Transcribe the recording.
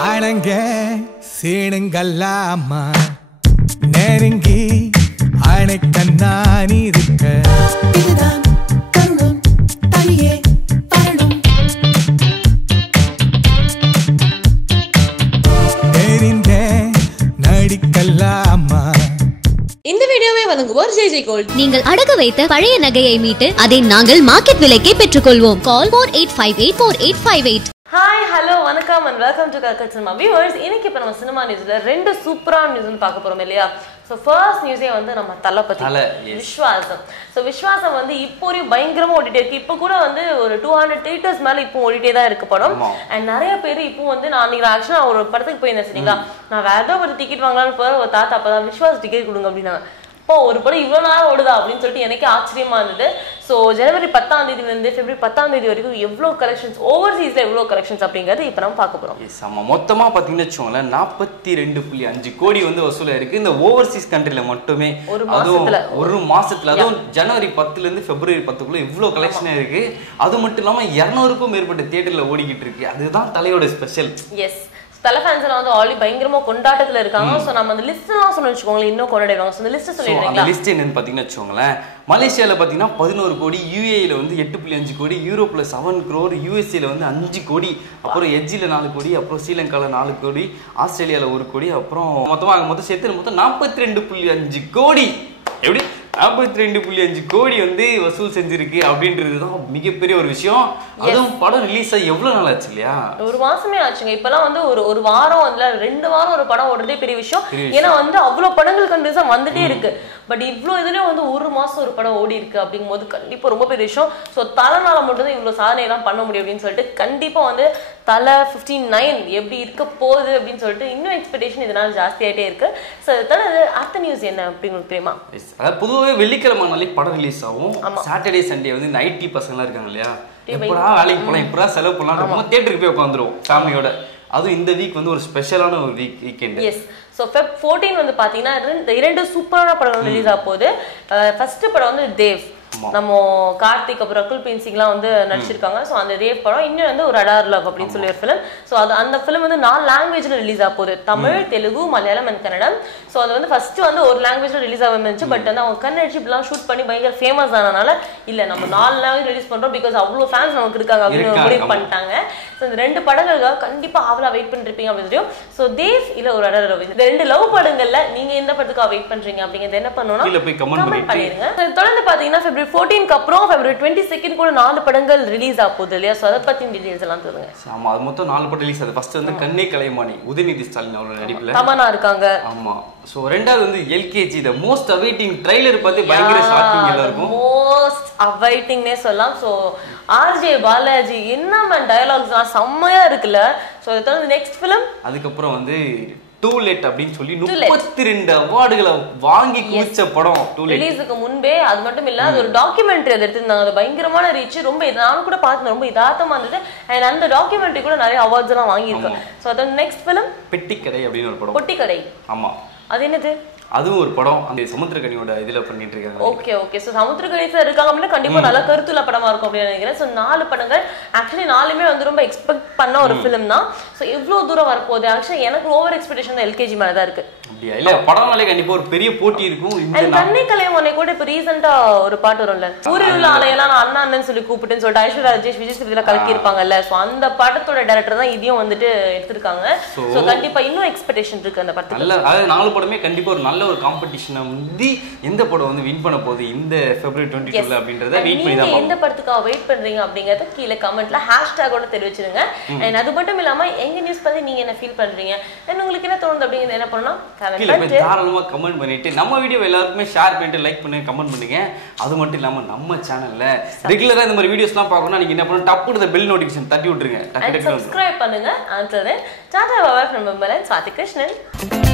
ஆனங்க சீனுங்கல்லாமா? நெருங்கி அணைக்க நான் இருக்க. இதுதான் தருணம் தனியே வரணும் தெரிந்த நடிக்கல்லாமா? இந்த வீடியோவை வழங்குவோர் ஜெய் ஜெய் கோல்ட். நீங்கள் அடகு வைத்த பழைய நகையை மீட்டு அதை நாங்கள் மார்க்கெட் விலைக்கே பெற்றுக்கொள்வோம். Call four eight five eight four eight five eight hi hello welcome to கல்கட் cinema viewers இன்னைக்கு இப்போ நம்ம சினிமா நியூஸ்ல ரெண்டு சூப்பரான நியூஸ் பார்க்க போறோம் இல்லையா? ஸோ ஃபர்ஸ்ட் நியூஸே வந்து நம்ம தல, yes. விஸ்வாசம். ஸோ விஸ்வாசம் வந்து இப்போ வரையும் பயங்கரமா ஓடிட்டே இருக்கு. இப்போ கூட வந்து ஒரு டூ ஹண்ட்ரட் தேட்டர்ஸ் மேல இப்போ ஓடிட்டே தான் இருக்கு படம். அண்ட் நிறைய பேர் இப்போ வந்து நான் அன்னைக்கு ஆக்சுவலாக ஒரு படத்துக்கு போயிருந்தேன் சரிங்களா? நான் வேற ஏதோ ஒரு டிக்கெட் வாங்கலாம்னு போற ஒரு தாத்தா அப்பதான் விஸ்வாஸ் டிக்கெட் கொடுங்க அப்படின்னாங்க. இப்போ ஒரு படம் இவ்வளோ நாள் ஓடுதா அப்படின்னு சொல்லிட்டு எனக்கே ஆச்சரியமா இருந்தது. ஸோ ஜனவரி பத்தாம் தேதியிலேருந்து பிப்ரவரி பத்தாம் தேதி வரைக்கும் எவ்வளோ கலெக்ஷன்ஸ் ஓவர்சீஸ்ல எவ்வளோ கலெக்ஷன்ஸ் அப்படிங்கறது இப்போ நம்ம பார்க்க போறோம். எஸ் ஆமா. மொத்தமா பாத்தீங்கன்னு வச்சுக்கோங்களேன் நாற்பத்தி ரெண்டு புள்ளி அஞ்சு கோடி வந்து வசூலா இருக்கு. இந்த ஓவர்சீஸ் கண்ட்ரில மட்டுமே ஒரு அதுவும் மாசத்துல. ஒரு மாசத்துல அதுவும் ஜனவரி பத்துல இருந்து பிப்ரவரி பத்துக்குள்ள இவ்வளவு கலெக்ஷன் இருக்கு. அது மட்டும் இல்லாம இருநூறுக்கும் மேற்பட்ட தியேட்டர்ல ஓடிக்கிட்டு இருக்கு. அதுதான் தலையோட ஸ்பெஷல் எஸ் தலை ஃபேன்ஸ் எல்லாம் வந்து ஆல்ரெடி பயங்கரமா கொண்டாட்டத்துல இருக்காங்க. ஸோ நம்ம அந்த லிஸ்ட் எல்லாம் சொன்ன வச்சுக்கோங்களேன் இன்னும் கொண்டாடிடுவாங்க. ஸோ அந்த லிஸ்ட் சொல்லிடுறீங்களா? லிஸ்ட் என்னன்னு பார்த்தீங்கன்னு வச்சுக்கோங்களேன் மலேசியாவில் பார்த்தீங்கன்னா பதினோரு கோடி யூஏல வந்து எட்டு புள்ளி அஞ்சு கோடி யூரோப்பில் செவன் க்ரோர் யூஎஸ்ஏல வந்து அஞ்சு கோடி அப்புறம் எஜ்ஜியில் நாலு கோடி அப்புறம் ஸ்ரீலங்காவில் நாலு கோடி ஆஸ்திரேலியாவில் ஒரு கோடி அப்புறம் மொத்தமாக மொத்தம் சேர்த்து மொத்தம் நாற்பத்தி ரெண்டு புள்ளி அஞ்சு கோடி. எப்படி? நாற்பத்தி ரெண்டு புள்ளி அஞ்சு கோடி வந்து வசூல் செஞ்சிருக்கு அப்படின்றது தான் மிகப்பெரிய ஒரு விஷயம். அதுவும் படம் ரிலீஸ் ஆகி எவ்வளோ நாள் ஆச்சு இல்லையா? ஒரு மாசமே ஆச்சுங்க. இப்பெல்லாம் வந்து ஒரு ஒரு வாரம் இல்ல ரெண்டு வாரம் ஒரு படம் ஓடுறதே பெரிய விஷயம். ஏன்னா வந்து அவ்வளவு படங்கள் கண்டிப்பா வந்துட்டே இருக்கு. பட் இவ்ளோ இதுலயும் வந்து ஒரு மாசம் ஒரு படம் ஓடி இருக்கு அப்படிங்கும்போது கண்டிப்பா ரொம்ப பெரிய விஷயம். ஸோ தலைனால மட்டும்தான் இவ்வளவு சாதனை எல்லாம் பண்ண முடியும் அப்படின்னு சொல்லிட்டு கண்டிப்பா வந்து தலை ஃபிஃப்டி நைன் எப்படி இருக்க போகுது அப்படின்னு சொல்லிட்டு இன்னும் எக்ஸ்பெக்டேஷன் இதனால ஜாஸ்தி ஆயிட்டே இருக்கு. ஸோ தலை அடுத்த நியூஸ் என்ன அப்படின்னு தெரியுமா. அதாவது பொதுவாகவே வெள்ளிக்கிழமை நாளே படம் ரிலீஸ் ஆகும். சாட்டர்டே சண்டே வந்து இந்த ஐடி பசங்களாம் இருக்காங்க இல்லையா? எப்படா வேலைக்கு போகலாம் எப்படா செலவு பண்ணலாம்? தேட்டருக்கு போய் உட்காந்துருவோம் ஃபேமிலியோட. அதுவும் இந்த வீக் வந்து ஒரு ஸ்பெஷலான ஒரு week weekend yes so Feb fourteen வந்து பார்த்தீங்கன்னா ரெண்டு- இரண்டு சூப்பரான படம் ரிலீஸ் ஆக போகுது. ஃபர்ஸ்ட் படம் வந்து தேவ். நம்ம கார்த்திக் அப்புறம் ரகுல் பிரீத் சிங்லாம் வந்து நடிச்சிருக்காங்க. ஸோ அந்த தேவ் படம் இன்னும் வந்து ஒரு அடார் லவ் அப்படின்னு சொல்லி ஒரு ஃபிலிம் ஸோ அது அந்த ஃபிலிம் வந்து நாலு லாங்குவேஜ்ல ரிலீஸ் ஆக போகுது. தமிழ் தெலுங்கு மலையாளம் அண்ட் கன்னடம். ஸோ அது வந்து ஃபர்ஸ்ட் வந்து ஒரு லாங்குவேஜ்ல ரிலீஸ் ஆக இருந்துச்சு பட் வந்து அவங்க கன்னடிச்சு இப்படிலாம் ஷூட் பண்ணி பயங்கர ஃபேமஸ் ஆனனால இல்ல நம்ம நாலு லாங்குவேஜ் ரிலீஸ் பண்றோம் பிகாஸ் அவ்வளோ ஃபேன்ஸ் நமக்கு இருக்காங்க அப்படின்னு முடிவு. பண்ணிட்டாங்க. ஸோ இந்த ரெண்டு படங்களுக்காக கண்டிப்பா ஆவலா வெயிட் பண்ணிருப்பீங்க அப்படின்னு தெரியும் ஸோ தேவ் இல்ல ஒரு அடர் லவ். இந்த ரெண்டு லவ் படங்கள்ல நீங்க எந்த படத்துக்காக வெயிட் பண்றீங்க அப்படிங்கறது என்ன So, தொடர்ந்து பாத்தீங்கன்னா பிப்ரவரி ஃபோர்டீன்க்கு அப்புறம் பிப்ரவரி டுவெண்ட்டி செகண்ட் கூட நாலு படங்கள் ரிலீஸ் ஆக போகுது இல்லையா? ஸோ அதை பத்தி டீடைல்ஸ் எல்லாம் சொல்லுங்க. ஆமா அது மொத்தம் நாலு படம் ரிலீஸ் ஆகுது. ஃபர்ஸ்ட் வந்து கண்ணே கலைமானி உதயநிதி ஸ்டாலின் அவரோட நடிப்புல. தமனா இருக்காங்க. ஆமா. சோ ரெண்டாவது வந்து LKG the most awaiting trailer பார்த்து பயங்கர ஷாக்கிங் எல்லாருக்கும் மோஸ்ட் அவைட்டிங்னே சொல்லலாம். ஸோ ஆர்ஜே பாலாஜி என்ன மேன் டயலாக்ஸ்லாம் செம்மையா இருக்குல்ல. ஸோ அதை தொடர்ந்து நெக்ஸ்ட் ஃபிலிம் அதுக்கப்புறம் வந்து டூ லேட் அப்படின்னு சொல்லி. முப்பத்தி ரெண்டு அவார்டுகளை வாங்கி குவிச்ச படம் டூ லேட் ரிலீஸுக்கு முன்பே அது மட்டும் இல்ல அது ஒரு டாக்குமெண்ட்ரி அது எடுத்திருந்தாங்க. அது பயங்கரமான ரீச் ரொம்ப இது- நானும் கூட பார்த்தேன். ரொம்ப இதாத்தமா இருந்தது. அண்ட் அந்த டாக்குமெண்ட்ரி கூட நிறைய அவார்ட்ஸ் எல்லாம் வாங்கியிருக்கேன் ஸோ அதோட நெக்ஸ்ட் ஃபிலிம் பெட்டிக்கடை அப்படின்னு ஒரு படம். பொட்டிக்கடை. ஆமா. அது என்னது? அதுவும் ஒரு படம். அந்த சமுத்திரக்கனியோட இதுல பண்ணிட்டு இருக்காங்க. ஓகே ஓகே ஸோ சமுத்திரக்கடை சார் இருக்காங்க அப்படின்னா கண்டிப்பா நல்ல கருத்துள்ள படமா இருக்கும் அப்படின்னு நினைக்கிறேன். ஸோ நாலு படங்கள். ஆக்சுவலி நாலுமே வந்து ரொம்ப எக்ஸ்பெக்ட் பண்ண ஒரு ஃபிலிம் தான். ஸோ எவ்வளவு தூரம் வரப்போகுது. ஆக்சுவலி எனக்கு ஓவர் எக்ஸ்பெக்டேஷன் எல்கேஜி மேலே தான் இருக்கு. அப்படியா? இல்ல படம்னாலே கண்டிப்பா ஒரு பெரிய போட்டி இருக்கும். இந்த அண்ட் நா- கண்ணை கலையவனை கூட இப்ப ரீசெண்டா ஒரு பாட்டு வரும்ல. ஊரில் உள்ள ஆலையெல்லாம் நான் அண்ணா அண்ணன் சொல்லி கூப்பிட்டுன்னு சொல்லிட்டு ஐஸ்வர்யா ராஜேஷ் விஜய் சேதுபதியில கலக்கி இருப்பாங்கல்ல. அந்த படத்தோட டைரக்டர் தான் இதையும் வந்துட்டு எடுத்திருக்காங்க. So- சோ கண்டிப்பா இன்னும் எக்ஸ்பெக்டேஷன் இருக்கு அந்த நல்ல அதாவது நாலு படமே கண்டிப்பா ஒரு நல்ல ஒரு காம்படிஷனை முந்தி எந்த படம் வந்து வின் பண்ண போகுது? இந்த பிப்ரவரி டுவெண்ட்டி டூல அப்படின்றத And வெயிட் பண்ணி தான் எந்த படத்துக்காக வெயிட் பண்றீங்க அப்படிங்கறத கீழே கமெண்ட்ல ஹேஷ்டேகோட தெரிவிச்சிருங்க. அண்ட் அது மட்டும் இல்லாம எங்க நியூஸ் பத்தி நீங்க என்ன ஃபீல் பண்றீங்க? அண்ட் உங்களுக்கு என்ன தோணுது அப்படிங்கறது என்ன பண்ணணும் கீழே கமெண்ட் தாராளமா கமெண்ட் பண்ணிட்டு நம்ம வீடியோ எல்லாருக்குமே ஷேர் பண்ணிட்டு லைக் பண்ணுங்க கமெண்ட் பண்ணுங்க. அது மட்டும் இல்லாம நம்ம சேனல்ல ரெகுலரா இந்த மாதிரி வீடியோஸ்லாம் பார்க்கணும்னா நீங்க என்ன பண்ணணும்? டப்பு பெல் நோட்டிஃபிகேஷன் தட்டி விட்டுருங்க. சப்ஸ்கிரைப் பண்ணுங்க. ஆன்சர் டாடா பாபா ஃப்ரம் பெம்பலன் சுவாதி கிருஷ்ணன்